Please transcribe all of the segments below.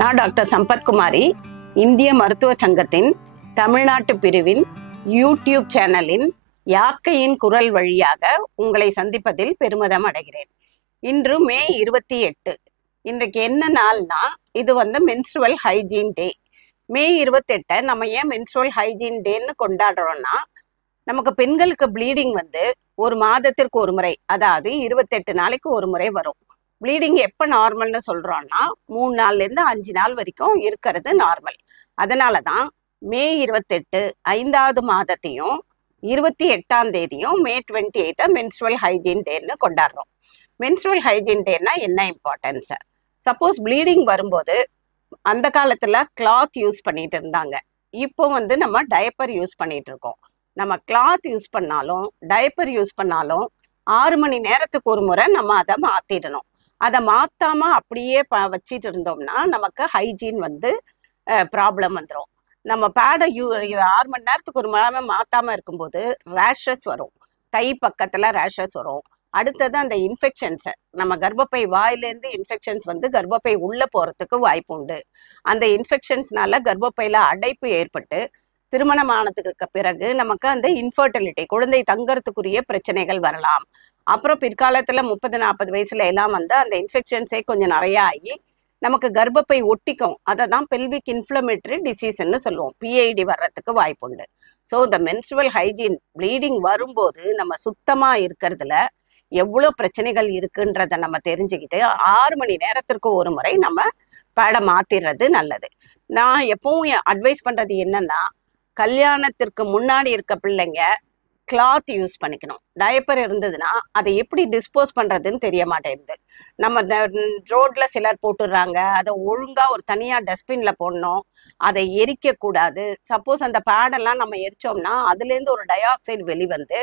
நான் டாக்டர் சம்பத்குமாரி, இந்திய மருத்துவ சங்கத்தின் தமிழ்நாட்டு பிரிவின் யூடியூப் சேனலின் யாக்கையின் குரல் வழியாக உங்களை சந்திப்பதில் பெருமிதம் அடைகிறேன். இன்று மே 28. இன்றைக்கு என்ன நாள்னா, இது மென்ஸ்ட்ருவல் ஹைஜீன் டே. மே 28 நம்ம ஏன் மென்ஸ்ட்ருவல் ஹைஜீன் டேன்னு கொண்டாடுறோம்னா, நமக்கு பெண்களுக்கு ப்ளீடிங் ஒரு மாதத்திற்கு ஒரு முறை, அதாவது 28 நாளைக்கு ஒரு முறை வரும். ப்ளீடிங் எப்போ நார்மல்னு சொல்கிறோன்னா 3 நாள்லேருந்து 5 நாள் வரைக்கும் இருக்கிறது நார்மல். அதனால தான் மே 28 5வது மாதத்தையும் 28ஆம் தேதியும் மே 28 மென்ஸ்ட்ருவல் ஹைஜீன் டேன்னு கொண்டாடுறோம். மென்ஸ்ட்ருவல் ஹைஜீன் டேன்னா என்ன இம்பார்ட்டன்ஸு? சப்போஸ் ப்ளீடிங் வரும்போது அந்த காலத்தில் கிளாத் யூஸ் பண்ணிட்டு இருந்தாங்க. இப்போ நம்ம டயப்பர் யூஸ் பண்ணிட்டு இருக்கோம். நம்ம கிளாத் யூஸ் பண்ணாலும் டயப்பர் யூஸ் பண்ணாலும் 6 மணி நேரத்துக்கு ஒரு முறை நம்ம அதை மாற்றிடணும். அதை மாற்றாம அப்படியே வச்சிட்டு இருந்தோம்னா நமக்கு ஹைஜீன் ப்ராப்ளம் வந்துடும். நம்ம பேடை 6 மணி நேரத்துக்கு ஒரு மணி மாற்றாம இருக்கும்போது ரேஷஸ் வரும், கை பக்கத்தில் ரேஷஸ் வரும். அடுத்தது அந்த இன்ஃபெக்ஷன்ஸை, நம்ம கர்ப்பப்பை வாயிலேருந்து இன்ஃபெக்ஷன்ஸ் கர்ப்பப்பை உள்ளே போகிறதுக்கு வாய்ப்பு உண்டு. அந்த இன்ஃபெக்ஷன்ஸ்னால கர்ப்பப்பையில் அடைப்பு ஏற்பட்டு திருமணமானதுக்கு பிறகு நமக்கு அந்த இன்ஃபர்டிலிட்டி, குழந்தை தங்கறதுக்குரிய பிரச்சனைகள் வரலாம். அப்புறம் பிற்காலத்தில் 30-40 வயசுல எல்லாம் அந்த இன்ஃபெக்ஷன்ஸே கொஞ்சம் நிறைய ஆகி நமக்கு கர்ப்பப்பை ஒட்டிக்கும். அதை தான் பெல்விக் இன்ஃப்ளமேட்டரி டிசீஸ்ன்னு சொல்லுவோம். பிஐடி வர்றதுக்கு வாய்ப்பு உண்டு. ஸோ இந்த மென்ஸ்ட்ருவல் ஹைஜீன், ப்ளீடிங் வரும்போது நம்ம சுத்தமாக இருக்கிறதுல எவ்வளோ பிரச்சனைகள் இருக்குன்றதை நம்ம தெரிஞ்சுக்கிட்டு 6 மணி நேரத்திற்கு ஒரு முறை நம்ம பேடை மாற்றிடுறது நல்லது. நான் எப்பவும் அட்வைஸ் பண்ணுறது என்னன்னா, கல்யாணத்திற்கு முன்னாடி இருக்க பிள்ளைங்க கிளாத் யூஸ் பண்ணிக்கணும். டயப்பர் இருந்ததுன்னா அதை எப்படி டிஸ்போஸ் பண்ணுறதுன்னு தெரிய மாட்டேங்குது. நம்ம ரோட்ல சிலர் போட்டுடுறாங்க. அதை ஒழுங்காக ஒரு தனியாக டஸ்ட்பின்ல போடணும். அதை எரிக்கக்கூடாது. சப்போஸ் அந்த பேடெல்லாம் நம்ம எரிச்சோம்னா அதுலேருந்து ஒரு டயாக்சைடு வெளிவந்து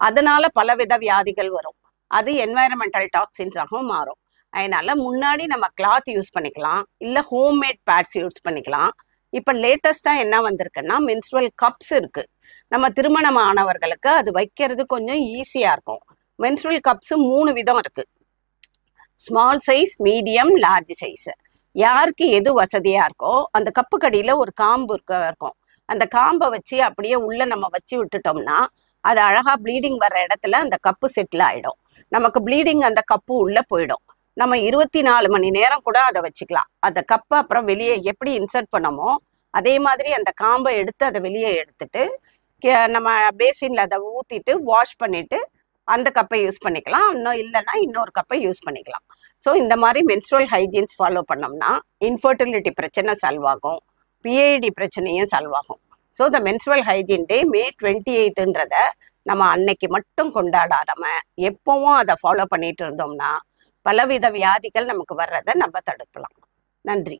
அதனால பலவித வியாதிகள் வரும். அது என்வாயரமெண்டல் டாக்ஸின்ஸாகவும் மாறும். அதனால முன்னாடி நம்ம கிளாத் யூஸ் பண்ணிக்கலாம், இல்லை ஹோம்மேட் பேட்ஸ் யூஸ் பண்ணிக்கலாம். இப்போ லேட்டஸ்டாக என்ன வந்திருக்குன்னா மென்ஸ்ட்ருவல் கப்ஸ் இருக்குது. நம்ம திருமணமானவர்களுக்கு அது வைக்கிறது கொஞ்சம் ஈஸியாக இருக்கும். மென்ஸ்ட்ருவல் கப்ஸு 3 விதம் இருக்குது. Small size, medium, large size. யாருக்கு எது வசதியாக இருக்கோ அந்த கப்பு கடியில் ஒரு காம்பு இருக்கும். அந்த காம்பை வச்சு அப்படியே உள்ளே நம்ம வச்சு விட்டுட்டோம்னா அது அழகாக ப்ளீடிங் வர்ற இடத்துல அந்த கப்பு செட்டில் ஆகிடும். நமக்கு ப்ளீடிங் அந்த கப்பு உள்ளே போயிடும். நம்ம 24 மணி நேரம் கூட அதை வச்சுக்கலாம். அந்த கப்பை அப்புறம் வெளியே எப்படி இன்சர்ட் பண்ணமோ அதே மாதிரி அந்த காம்பை எடுத்து அதை வெளியே எடுத்துட்டு நம்ம பேசின்ல அதை ஊற்றிட்டு வாஷ் பண்ணிட்டு அந்த கப்பை யூஸ் பண்ணிக்கலாம். இன்னும் இல்லைன்னா இன்னொரு கப்பை யூஸ் பண்ணிக்கலாம். ஸோ இந்த மாதிரி மென்ஸ்ட்ருவல் ஹைஜீன்ஸ் ஃபாலோ பண்ணோம்னா இன்ஃபர்டிலிட்டி பிரச்சனை சால்வ் ஆகும், பிஐடி பிரச்சனையும் சால்வ் ஆகும். So the menstrual hygiene day May 28ன்றத நம்ம அன்னைக்கு மட்டும் கொண்டாடாம எப்பவும் அதை ஃபாலோ பண்ணிட்டு இருந்தோம்னா பலவித வியாதிகள் நமக்கு வர்றதை நம்ம தடுக்கலாம். நன்றி.